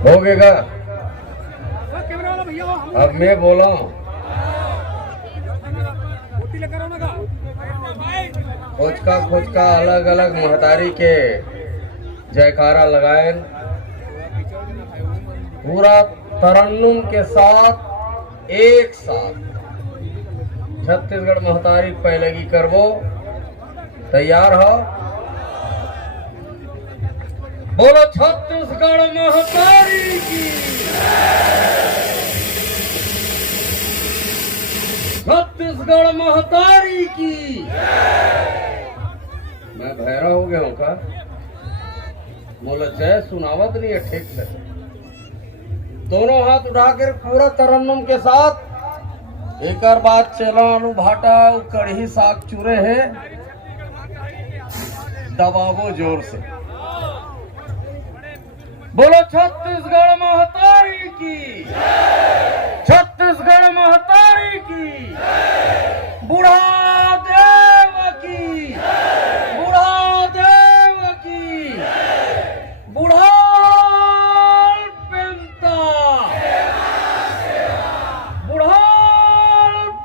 हो गएगा। अब मैं बोला खोज का अलग अलग महतारी के जयकारा लगाए, पूरा तरन्नुम के साथ एक साथ छत्तीसगढ़ महतारी पहलेगी करबो। तैयार हो? बोलो छत्तीसगढ़ महतारी की, छत्तीसगढ़ महतारी की। मैं भैरा हो गया हूँ का? बोला जय सुनावत नहीं है ठीक से। दोनों हाथ उठाकर पूरा तरन्नुम के साथ एक बाद चला आलू भाटा कढ़ी साग चूरे है, दबावो जोर से। बोलो छत्तीसगढ़ महतारी की, छत्तीसगढ़ महतारी की। बूढ़ा देव की, बूढ़ा देव की। बूढ़ा पेंता, बूढ़ा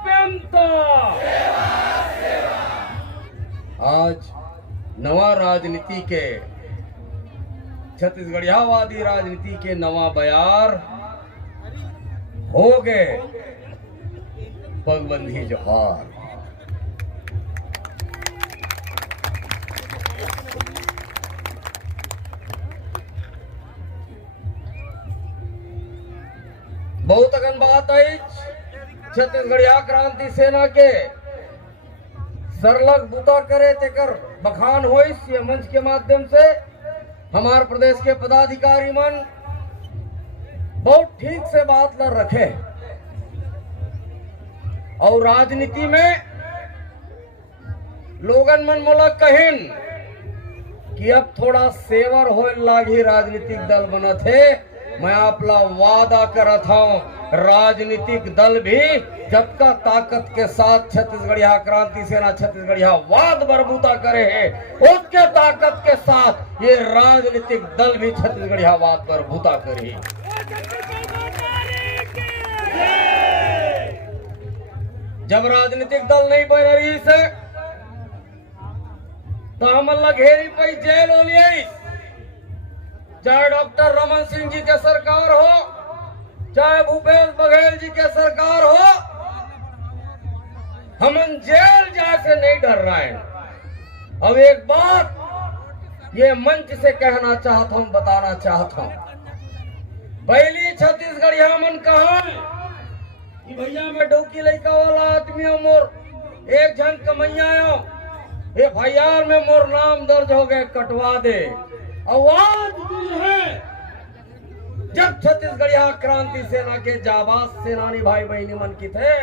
पेंता। आज नवा राजनीति के, छत्तीसगढ़ियावादी राजनीति के नवा बयार हो गए पगबंदी जोहार। बहुत अगन बात आई छत्तीसगढ़िया क्रांति सेना के सरलग बुता करे तेकर बखान होइस ये मंच के माध्यम से। हमारे प्रदेश के पदाधिकारी मन बहुत ठीक से बात ल रखे और राजनीति में लोगन मन मोला कहिन कि अब थोड़ा सेवर होए लागी राजनीतिक दल बना थे। मैं आपला वादा करत हूं, राजनीतिक दल भी जब का ताकत के साथ छत्तीसगढ़िया क्रांति सेना छत्तीसगढ़िया वाद बरबूता करे है, उसके ताकत के साथ ये राजनीतिक दल भी छत्तीसगढ़िया वाद बरबूता करे। जब राजनीतिक दल नहीं बन रही से तो हम घेरी पे जेल हो लिया। चाहे डॉक्टर रमन सिंह जी के सरकार हो, चाहे भूपेश बघेल जी के सरकार हो, हम जेल जाके नहीं डर रहे हैं। अब एक बात ये मंच से कहना चाहता हूं, बताना चाहता हूं। पहली छत्तीसगढ़िया मन कहा कि भैया मैं डौकी लड़का वाला आदमी हूं, मोर एक जन कमैया FIR में मोर नाम दर्ज हो गए, कटवा दे। आवाज दी है जब छत्तीसगढ़िया क्रांति सेना के जाबाज सेनानी भाई बहनी मन की थे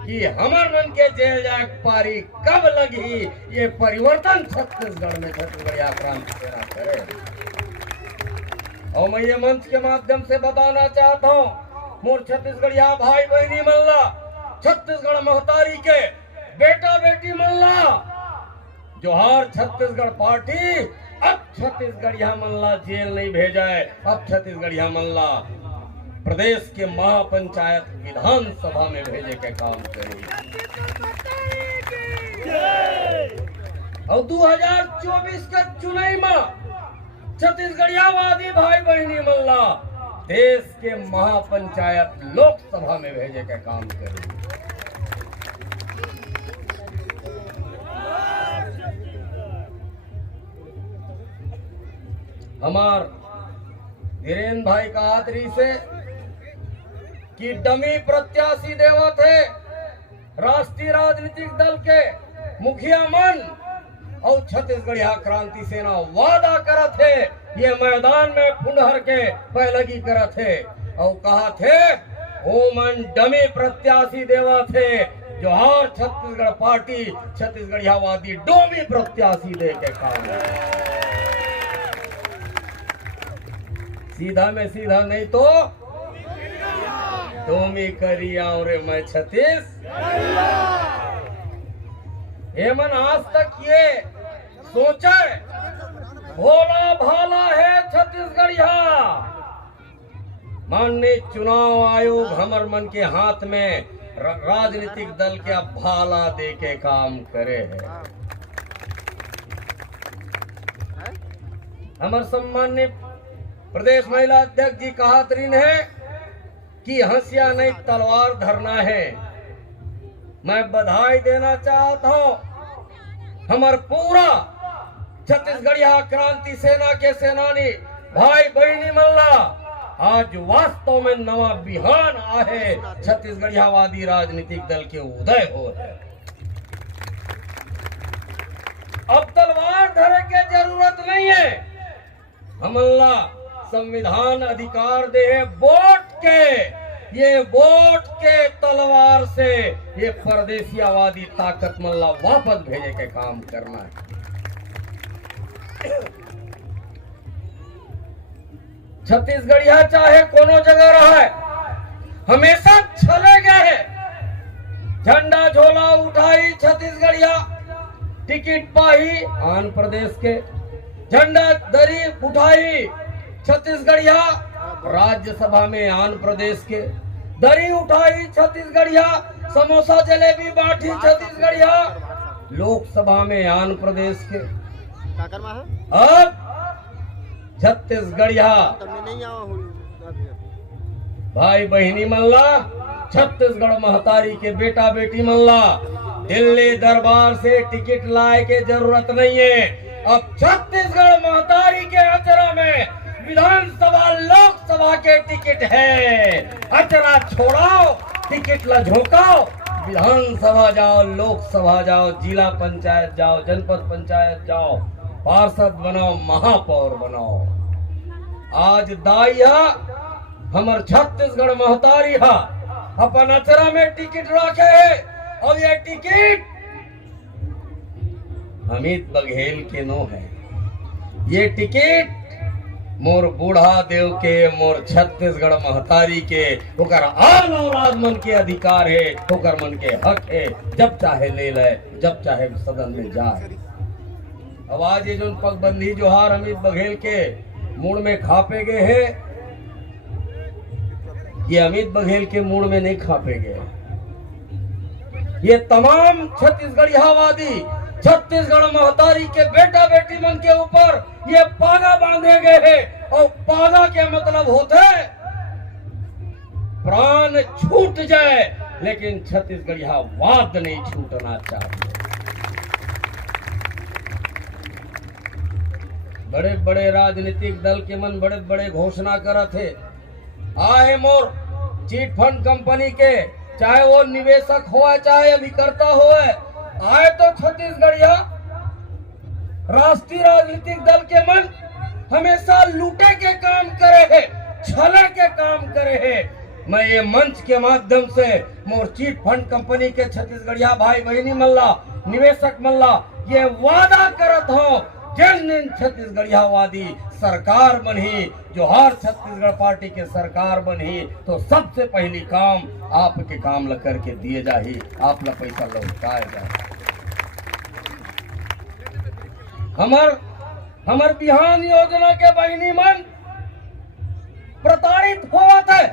कि हमर मन के जेल जाए पारी कब लगी। ये परिवर्तन छत्तीसगढ़ में छत्तीसगढ़िया क्रांति सेना करे। और मैं ये मंच के माध्यम से बताना चाहता हूँ मोर छत्तीसगढ़िया भाई बहनी मल्ला, छत्तीसगढ़ महतारी के बेटा बेटी मल्ला, जोहार छत्तीसगढ़ पार्टी। अब छत्तीसगढ़िया मल्ला जेल नहीं भेजा है, अब छत्तीसगढ़िया मल्ला प्रदेश के महापंचायत विधानसभा में भेजे के काम करेगी। और 2024 के चुनाव में छत्तीसगढ़ियावादी भाई बहनी मल्ला देश के महापंचायत लोकसभा में भेजे के काम करेगी। हमार धीरेन्द्र भाई का आदरी से कि डमी प्रत्याशी देवा थे राष्ट्रीय राजनीतिक दल के मुखिया मन और छत्तीसगढ़िया क्रांति सेना वादा करा थे ये मैदान में फुंडहर के पहलगी करा थे और कहा थे वो मन डमी प्रत्याशी देवा थे। जोहार छत्तीसगढ़ पार्टी छत्तीसगढ़ियावादी डोमी प्रत्याशी दे के काम सीधा में सीधा नहीं तो डोमी करिया और मैं छत्तीस। एमन आज तक ये सोचे भोला भाला है छत्तीसगढ़िया। माननीय चुनाव आयोग हमर मन के हाथ में राजनीतिक दल के भाला दे के काम करे है। हमर सम्मान्य प्रदेश महिला अध्यक्ष जी कहा है कि हंसिया नहीं तलवार धरना है। मैं बधाई देना चाहता हूं हमार पूरा छत्तीसगढ़िया क्रांति सेना के सेनानी भाई बहनी मल्ला आज वास्तव में नवा बिहान आहे छत्तीसगढ़ियावादी राजनीतिक दल के उदय हो है। अब तलवार धरे के जरूरत नहीं है। हमला संविधान अधिकार दे है वोट के, ये वोट के तलवार से ये परदेशियावादी ताकत मल्ला वापस भेजे के काम करना है। छत्तीसगढ़िया चाहे कोनो जगह रहा है हमेशा चले गए। झंडा झोला उठाई छत्तीसगढ़िया, टिकट पाही आंध्र प्रदेश के। झंडा दरी उठाई छत्तीसगढ़िया, राज्यसभा में आंध्र प्रदेश के। दरी उठाई छत्तीसगढ़िया, समोसा जलेबी बांटी छत्तीसगढ़िया, लोकसभा में आंध्र प्रदेश के। अब छत्तीसगढ़िया भाई बहनी मल्ला, छत्तीसगढ़ महतारी के बेटा बेटी मल्ला, दिल्ली दरबार से टिकट लाए के जरूरत नहीं है। अब छत्तीसगढ़ महतारी के अचरा में विधानसभा लोकसभा के टिकट है। अचरा छोड़ाओ, टिकट ला झोंकाओ, विधानसभा जाओ, लोकसभा जाओ, जिला पंचायत जाओ, जनपद पंचायत जाओ, पार्षद बनाओ, महापौर बनाओ। आज दाइया हमर छत्तीसगढ़ महतारी हा अपन अचरा में टिकट रखे है और ये टिकट अमित बघेल के नो है। ये टिकट मोर बूढ़ा देव के, मोर छत्तीसगढ़ महतारी के, ओकर आन औलाद मन के अधिकार है, ओकर मन के हक है। जब चाहे ले ले, जब चाहे सदन में जाए। अब आज ये जो पगबंदी जोहार अमित बघेल के मूड में खापे गए है, ये अमित बघेल के मूड में नहीं खापे गए। ये तमाम छत्तीसगढ़ियावादी छत्तीसगढ़ महतारी के बेटा बेटी मन के ऊपर ये पागा बांधे गए हैं। और पागा के मतलब होते प्राण छूट जाए, लेकिन छत्तीसगढ़ियावाद नहीं छूटना चाहिए। बड़े बड़े राजनीतिक दल के मन बड़े बड़े घोषणा करा थे। आए मोर चिट फंड कंपनी के, चाहे वो निवेशक हो चाहे अभिकर्ता हो, आए तो छत्तीसगढ़िया राष्ट्रीय राजनीतिक दल के मन हमेशा लूटे के काम करे है, छले के काम करे है। मैं ये मंच के माध्यम से मोर चिट फंड कंपनी के छत्तीसगढ़िया भाई बहनी मल्ला, निवेशक मल्ला ये वादा करत हूँ, जिन दिन छत्तीसगढ़ियावादी सरकार बनी, जोहार छत्तीसगढ़ पार्टी के सरकार बनी, तो सबसे पहली काम आपके काम ला करके दिए जाही, आप ला पैसा लौटाया जाए। हमर बिहान योजना के बहनी मन प्रताड़ित हुआ थे।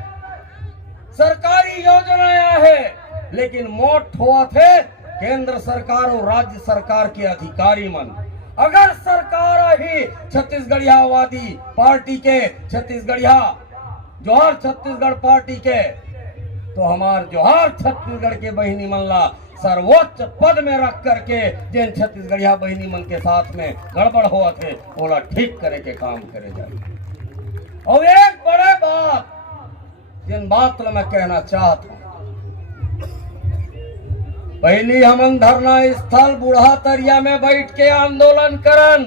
सरकारी योजनाएं है, लेकिन मोट हुआ थे केंद्र सरकार और राज्य सरकार के अधिकारी मन। अगर सरकार ही छत्तीसगढ़ियावादी पार्टी के, छत्तीसगढ़िया जोहार छत्तीसगढ़ पार्टी के, तो हमार जोहार छत्तीसगढ़ के बहनी मल्ला सर्वोच्च पद में रख करके जिन छत्तीसगढ़िया बहनी मन के साथ में गड़बड़ हुआ थे ओला ठीक करे के काम करे जाए। और एक बड़े बात जिन बात मैं कहना चाहता हूँ, पहली हमन धरना स्थल बूढ़ा तरिया में बैठ के आंदोलन करन।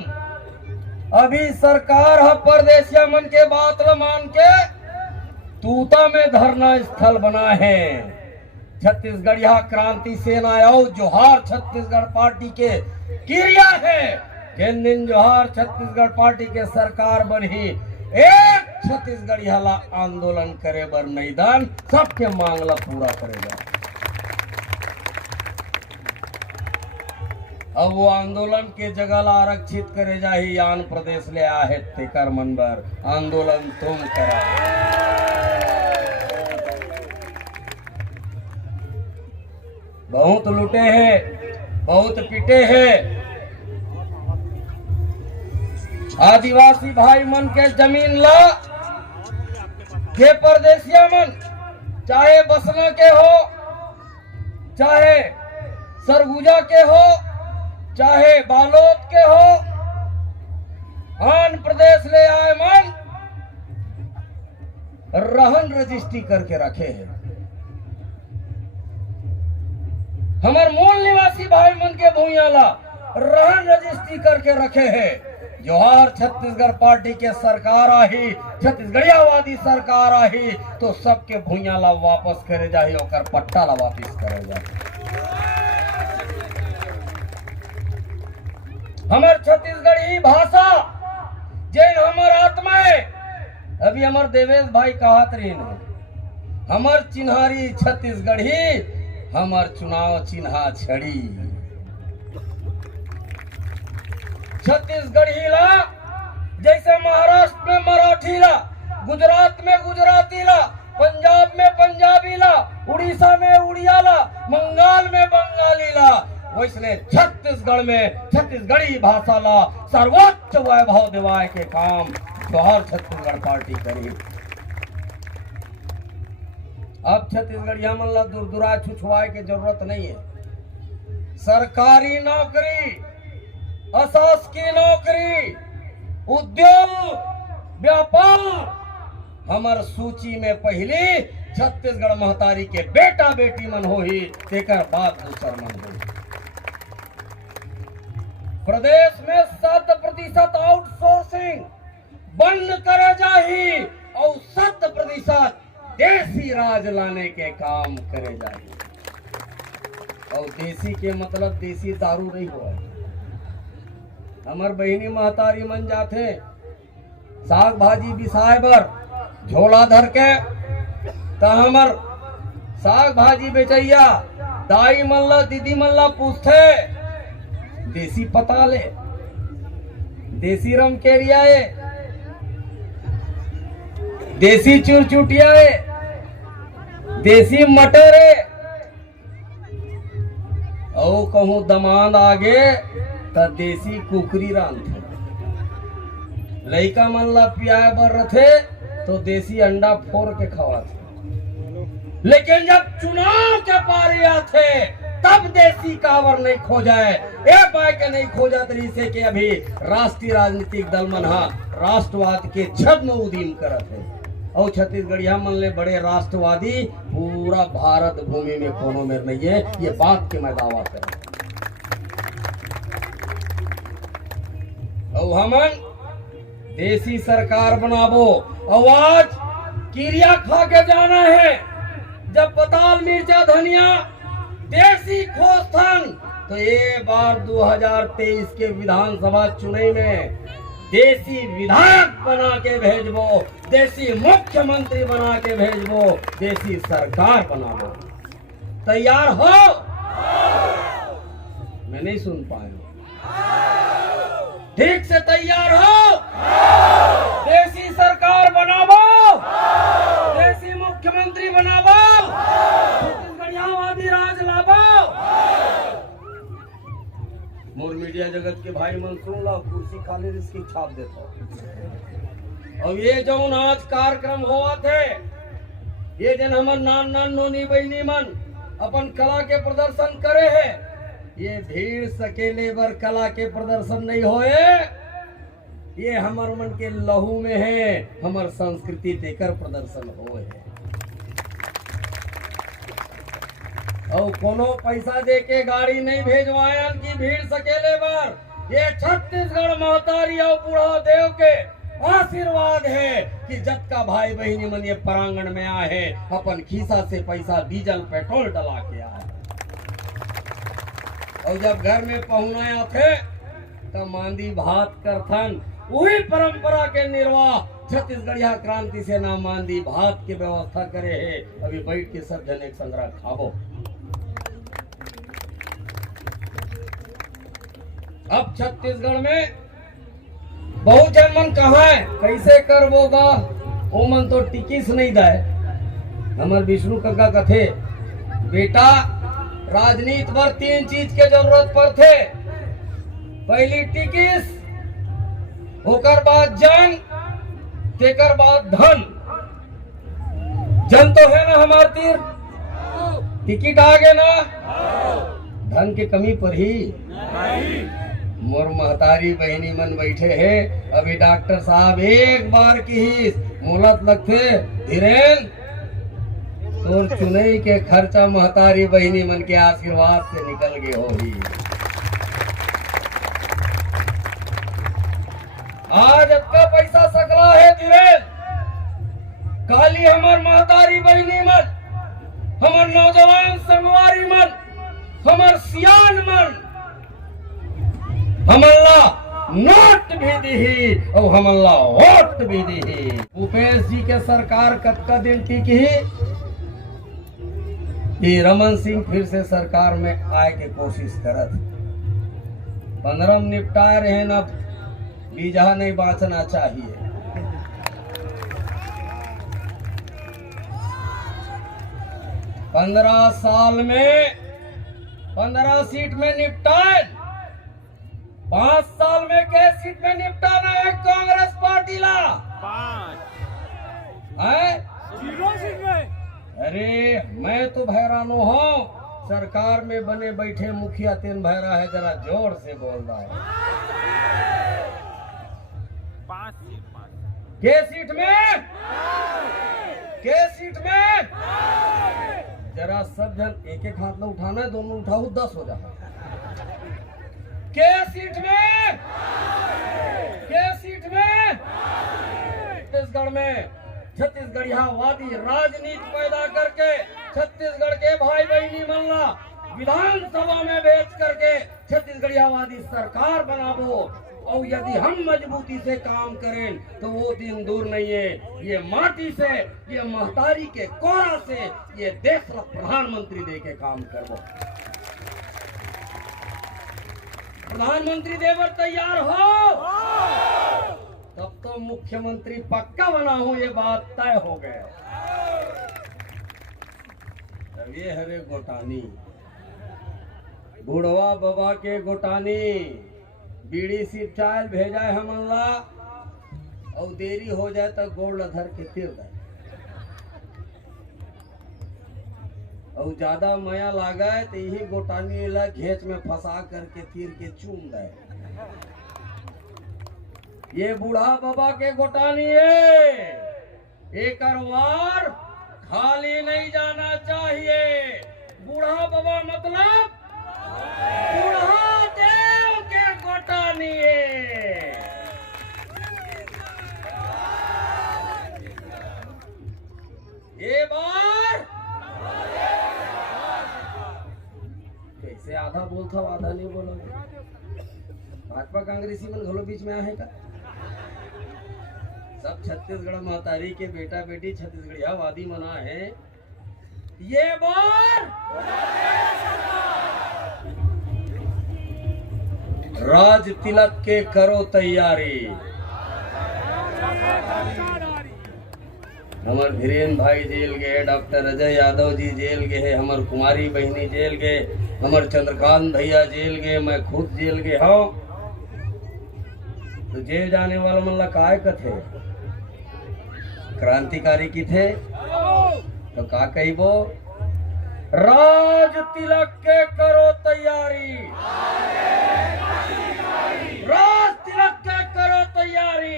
अभी सरकार है परदेशिया मन के बात ल मान के तूता में धरना स्थल बना है। छत्तीसगढ़िया क्रांति सेना और जोहार छत्तीसगढ़ पार्टी के क्रिया है। जिन दिन जोहार छत्तीसगढ़ पार्टी के सरकार बनी, एक छत्तीसगढ़िया ला आंदोलन करे बर मैदान सबके मांगला पूरा करेगा। अब वो आंदोलन के जगह आरक्षित करे जाही आन प्रदेश ले आहे तेकर मनबर आंदोलन तुम करा। बहुत लूटे हैं, बहुत पीटे हैं। आदिवासी भाई मन के जमीन ला के परदेसिया मन, चाहे बसना के हो, चाहे सरगुजा के हो, चाहे बालोद के हो, आंध्र प्रदेश ले आए मन रहन रजिस्ट्री करके रखे हैं। हमार मूल निवासी भाई मन के भूयाला रहन रजिस्ट्री करके रखे हैं। जोहार छत्तीसगढ़ पार्टी के सरकार आही, छत्तीसगढ़ियावादी सरकार आही तो सबके भूयाला वापस करे जाही, ओकर पट्टा ला वापस करे जाही। हमार छत्तीसगढ़ी भाषा जैन हमार आत्मा है। अभी हमार देवेश भाई कहत रही है, हमार चिन्हारी छत्तीसगढ़ी, हमार चुनाव चिन्हा छड़ी। छत्तीसगढ़ी ला जैसे महाराष्ट्र में मराठी ला, गुजरात में गुजराती ला, पंजाब में पंजाबी ला, उड़ीसा में उड़िया ला, बंगाल में बंगाली ला, वैसने छत्तीसगढ़ में छत्तीसगढ़ी भाषा ला सर्वोच्च वैभव दिवाए के काम जोहार छत्तीसगढ़ पार्टी करी। अब छत्तीसगढ़िया मन ला दूर दूरा छुछुआए के जरूरत नहीं है। सरकारी नौकरी, अशासकीय नौकरी, उद्योग, व्यापार हमार सूची में पहली छत्तीसगढ़ महतारी के बेटा बेटी मन हो ही, तेकर बाद दूसर मन हो। प्रदेश में 7% आउटसोर्सिंग बंद करे जाही और 7% देसी राज लाने के काम करे जाही। और देसी के मतलब देसी दारू नहीं हुआ। हमार बहिनी महतारी मन जाते साग भाजी बिसाए बर झोला धर के, तो हमार साग भाजी बेचैया दाई मन ला दीदी मन ला पूछते देसी पता ले, देसी रम केरिया है, देसी चुरचुटिया है, देसी मटर है। और कहूं दमाद आगे तो देसी कुकरी रांधे। लइका मन ला पियाए बर रथे तो देसी अंडा फोड़ के खवाथे। लेकिन जब चुनाव के पारी आथे तब देसी कावर नहीं खोजाए। ए पाए के नहीं खोजा तरी से कि अभी राष्ट्रीय राजनीतिक दल मन हा राष्ट्रवाद के छद्म उदीम करत है। और छत्तीसगढ़िया मन ले बड़े राष्ट्रवादी पूरा भारत भूमि में कोनो में नहीं है, ये बात के मैं दावा कर। और हमन देसी सरकार बनाबो। आवाज किरिया खा के जाना है। जब पताल मिर्चा धनिया देसी खोस्थन तो ये बार 2023 के विधानसभा चुनाव में देसी विधायक बना के भेजबो, देसी मुख्यमंत्री बना के भेजबो, देसी सरकार बनाबो। तैयार हो? मैं नहीं सुन पाया। ठीक से तैयार हो? देसी सरकार बनाबो, देसी मुख्यमंत्री बनाबो, छत्तीसगढ़ियावादी राज लाबो। मोर मीडिया जगत के भाई मन सुन लो, कुर्सी खाली इसकी छाप देता। अब ये जो आज कार्यक्रम हुआ थे, ये जन हमार नान नान नोनी बहनी मन अपन कला के प्रदर्शन करे है। ये भीड़ सकेले बर कला के प्रदर्शन नहीं होए, ये हमार मन के लहू में है। हमार संस्कृति देकर प्रदर्शन होए है। और कोनो पैसा दे के गाड़ी नहीं भेजवायन की भीड़ सकेले बर। ये छत्तीसगढ़ महतारी और बूढ़ा देव के आशीर्वाद है कि जब का भाई बहनी मन ये प्रांगण में आए अपन खीसा से पैसा डीजल पेट्रोल डला के आए। और जब घर में पहुना आते तो मांदी भात करथन। वही परंपरा के निर्वाह छत्तीसगढ़िया क्रांति सेना मांदी भात की व्यवस्था करे है। अभी बैठ के सब जन एक संग्रह खाबो। अब छत्तीसगढ़ में बहुजन मन कहाँ है, कैसे कर बोगा, वो मन तो टिकिस नहीं दाए। हमर विष्णु कक्का कथे बेटा राजनीति पर 3 चीज के जरूरत पड़ते। पहली टिकिस, होकर बाद जंग, तेकर बाद धन। जन तो है ना हमार तीर, टिकट आगे ना, धन के कमी पर ही मोर महतारी बहनी मन बैठे हैं। अभी डॉक्टर साहब एक बार की ही मोहलत लगते, धीरेन तोर चुनई के खर्चा महतारी बहनी मन के आशीर्वाद से निकल गए हो ही। आज अक्का पैसा सकला है धीरेन, काली हमार महतारी बहनी मन, हमार नौजवान संगवारी मन, हमार सियान मन हमल्ला नोट भी दी और हमल्ला वोट भी दी। भूपेश जी के सरकार कत्का दिन टिकी कि रमन सिंह फिर से सरकार में आए के कोशिश करत। 15 निपटाए रहे न, बीजा नहीं बांचना चाहिए। पंद्रह साल में 15 सीट में निपटाए, 5 साल में के सीट में निपटाना है कांग्रेस पार्टी ला 5 है 0 सीट में। अरे मैं तो भैरानो हूँ, सरकार में बने बैठे मुखिया तीन भैरा है, जरा जोर से बोल रहा है। 5 के सीट में, के सीट में जरा सब जन एक एक हाथ में उठाना है, दोनों उठाओ 10 हो जाए। के सीट में, के सीट में छत्तीसगढ़ में छत्तीसगढ़ियावादी राजनीति पैदा करके छत्तीसगढ़ के भाई बहनी मल्ला विधानसभा में भेज करके छत्तीसगढ़ियावादी सरकार बनाबो। और यदि हम मजबूती से काम करें तो वो दिन दूर नहीं है, ये माटी से, ये महतारी के कोरा से ये देश का प्रधानमंत्री दे के काम करबो। प्रधानमंत्री देवर तैयार हो, तब तो मुख्यमंत्री पक्का बना हूं, ये बात तय हो गया। ये हरे गोटानी, बुढ़वा बाबा के गोटानी बीड़ी सिर्फ चाल भेजा है हमला, और देरी हो जाए तो गोड़ लधर के तिर जाए, और ज्यादा मया लागा है तो यही गोटानी ला घेच में फंसा करके तीर के चूम दे। ये बूढ़ा बाबा के गोटानी है, एक वार खाली नहीं जाना चाहिए। बूढ़ा बाबा मतलब बूढ़ा देव के गोटानी है। ये बार कैसे आधा बोलता आधा नहीं बोलोगे। भाजपा कांग्रेसी मन घलो बीच में आए का, सब छत्तीसगढ़ महतारी के बेटा बेटी छत्तीसगढ़ियावादी मना है। ये बार राज तिलक के करो तैयारी। हमार धीरेन भाई जेल गए, डॉक्टर अजय यादव जी जेल गए, हमार कुमारी बहनी जेल गए, हमार चंद्रकांत भैया जेल गए, मैं खुद जेल गए हूँ। तो जेल जाने वाला मतलब काय कथे क्रांतिकारी की थे, तो का कहिबो राज तिलक के करो तैयारी, राज तिलक के करो तैयारी,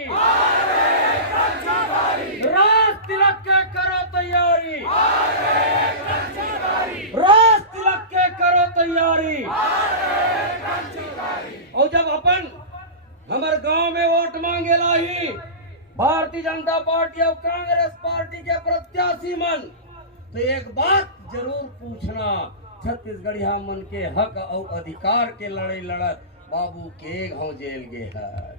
राज तिलक के करो तैयारी, राज तिलक के करो तैयारी। और जब अपन हमारे गांव में वोट मांगे लाई भारतीय जनता पार्टी और कांग्रेस पार्टी के प्रत्याशी मन, तो एक बात जरूर पूछना, छत्तीसगढ़िया मन के हक और अधिकार के लड़ाई लड़त बाबू के गांव जेल गए है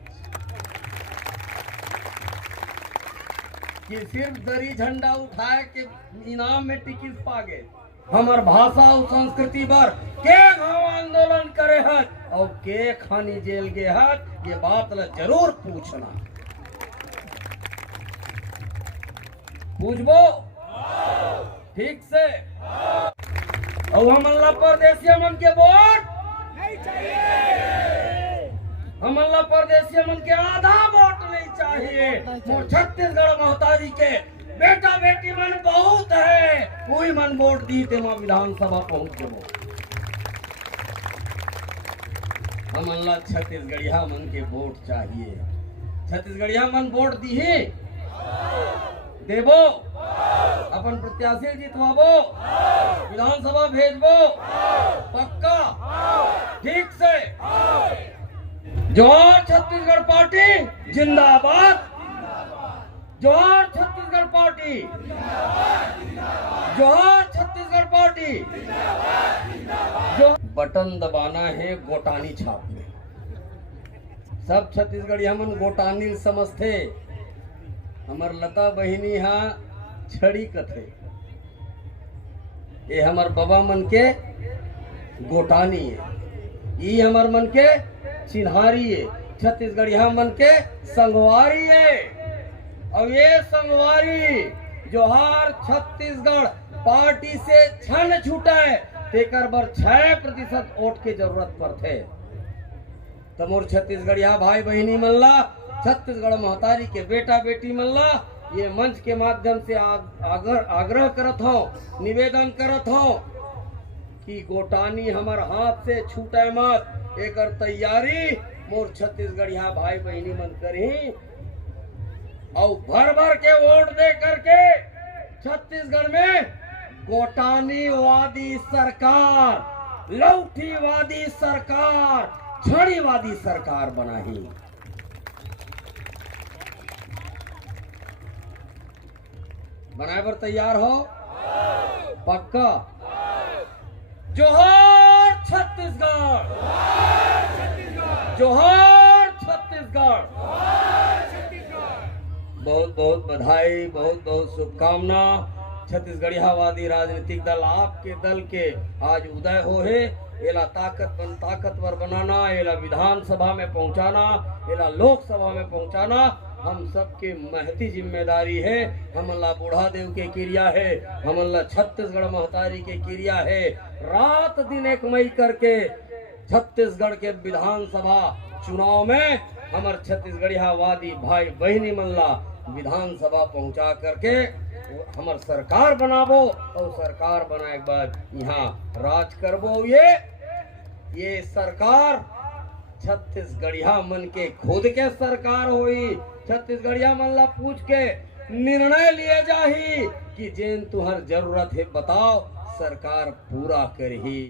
कि सिर्फ दरी झंडा उठाए के इनाम में टिकट पा गए। हमार भाषा और संस्कृति पर के गांव आंदोलन करे है, और के खानी जेल के हक ये बात ल जरूर पूछना। पूछबो ठीक से। और हमला परदेसी मन के वोट नहीं चाहिए, हमला परदेसी मन के आधा वोट नहीं चाहिए। और छत्तीसगढ़ मोहताजी के बेटा बेटी मन बहुत है, कोई मन वोट दी ते विधानसभा पहुंच गो। हमला छत्तीसगढ़िया मन के वोट चाहिए। छत्तीसगढ़िया मन वोट दी देबो, अपन प्रत्याशी जितवाबो, विधानसभा भेजबो पक्का ठीक से। जोहार छत्तीसगढ़ पार्टी जिंदाबाद, जोहार छत्तीसगढ़ पार्टी, जोहार छत्तीसगढ़ पार्टी। जो बटन दबाना है गोटानी छाप में, सब छत्तीसगढ़िया मन गोटानी समझते। हमर लता बहिनी हा छड़ी कथे, ये हमर बाबा मन के गोटानी है, ये हमर मन के चिन्हारी है, छत्तीसगढ़िया मन के संगवारी है। और ये संगवारी जोहार छत्तीसगढ़ पार्टी से छन छूटे तेकर बर 6% वोट के जरूरत पड़ते। तमोर छत्तीसगढ़िया भाई बहिनी मन ला, छत्तीसगढ़ मोहतारी के बेटा बेटी मन ला ये मंच के माध्यम से आग्रह करत हो, निवेदन करत हो कि गोटानी हमार हाथ से छूटे मत। एकर तैयारी मोर छत्तीसगढ़िया भाई बहिनी मन करही और भर भर के वोट दे करके छत्तीसगढ़ में गोटानी वादी सरकार, लौठी वादी सरकार, छड़ी वादी सरकार बनाही। बनाए पर तैयार हो पक्का। जोहार छत्तीसगढ़, जोहार छत्तीसगढ़। बहुत बहुत बधाई, बहुत बहुत शुभकामना। छत्तीसगढ़िया वादी राजनीतिक दल आपके दल के आज उदय हो है। एला ताकतवर बनाना, एला विधानसभा में पहुंचाना, एला लोकसभा में पहुंचाना हम सबके महती जिम्मेदारी है। हमला बूढ़ा देव के क्रिया है, हमला छत्तीसगढ़ महतारी के क्रिया है। रात दिन एक मई करके छत्तीसगढ़ के विधानसभा चुनाव में हमार छत्तीसगढ़िया वादी भाई बहनी मल्ला विधानसभा पहुंचा करके हमार सरकार बनाबो और सरकार बनाए के बाद यहाँ राज करबो। ये सरकार छत्तीसगढ़िया मन के खुद के सरकार होई। छत्तीसगढ़िया मन ला पूछ के निर्णय लिए जाही कि जेन तुहर जरूरत है बताओ, सरकार पूरा करही।